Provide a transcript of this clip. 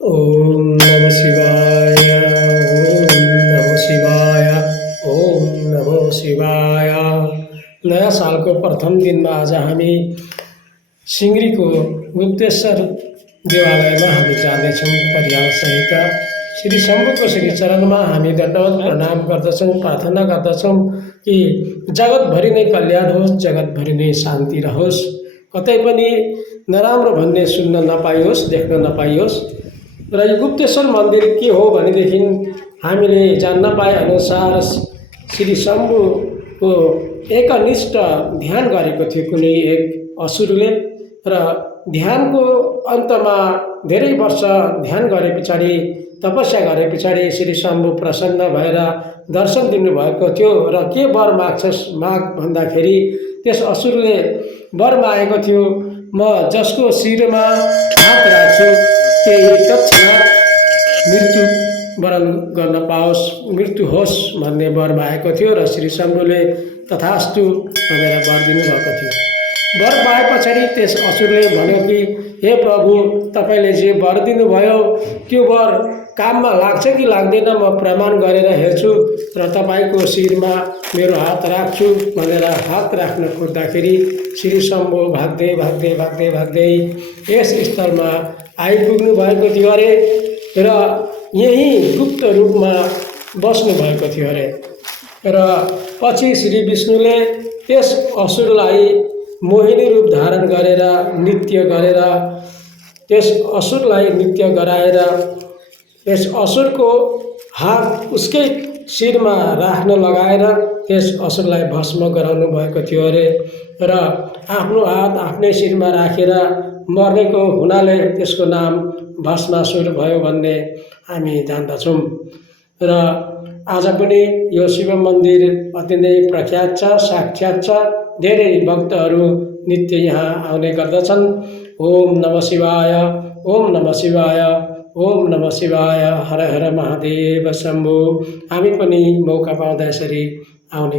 ओम नमः शिवाय ओम नमः शिवाय ओम नमः शिवाय। नयाँ सालको प्रथम दिनमा आज हामी सिङ्गरीको गुप्तेश्वर देवालयमा हामी जाँदैछौँ परिवारसहित। श्री शम्भुको श्री चरणमा हामी दण्डवत प्रणाम गर्दछौँ, प्रार्थना गर्दछौँ कि जगतभरि नै कल्याण होस्, जगतभरि नै शान्ति रहोस्, कतै पनि नराम्रो भन्ने सुन्न नपाइयोस्, देख्न नपाइयोस्। र यो गुप्तेश्वर मन्दिर के हो भनेदेखि हामीले जान्न पाएअनुसार श्री शम्भुको एकनिष्ठ ध्यान गरेको थियो कुनै एक असुरले, र ध्यानको अन्तमा धेरै वर्ष ध्यान गरे पछाडि, तपस्या गरे पछाडि श्री शम्भु प्रसन्न भएर दर्शन दिनुभएको थियो। र के वर माग भन्दाखेरि त्यस असुरले वर मागेको थियो, म जसको शिरमा हात राख्छु केही तत्क्षणात् मृत्यु वरण गर्न पाओस्, मृत्यु होस् भन्ने वर मागेको थियो। र श्री शम्भुले तथास्तु भनेर वर दिनुभएको थियो। वर पाए पछाडि त्यस असुरले भन्यो कि हे प्रभु, तपाईँले जे वर दिनुभयो त्यो वर काममा लाग्छ कि लाग्दैन म प्रमाण गरेर हेर्छु र तपाईँको शिरमा मेरो हात राख्छु भनेर हात राख्न खोज्दाखेरि श्री शम्भु भाग्दै भाग्दै भाग्दै भाग्दै यस स्थलमा आइपुग्नु भएको थियो अरे, र यही गुप्त रूपमा बस्नु भएको थियो अरे। र पछि श्री विष्णुले त्यस असुरलाई मोहिनी रूप धारण गरेर नृत्य गरेर त्यस असुरलाई नृत्य गराएर त्यस असुरको हात उसकै शिरमा राख्न लगाएर त्यस असुरलाई भस्म गराउनु भएको थियो अरे। र आफ्नो हात आफ्नै शिरमा राखेर मर्नेको हुनाले त्यसको नाम भस्मासुर भयो भन्ने हामी जान्दछौँ। र आज पनि यो शिव मन्दिर अति नै प्रख्यात छ, साक्षात छ। धेरै भक्तहरू नित्य यहाँ आउने गर्दछन्। ओम नमः शिवाय ओम नमः शिवाय ओम नमः शिवाय। हर हर महादेव शम्भु। हामी पनि मौका पाउँदा यसरी आउने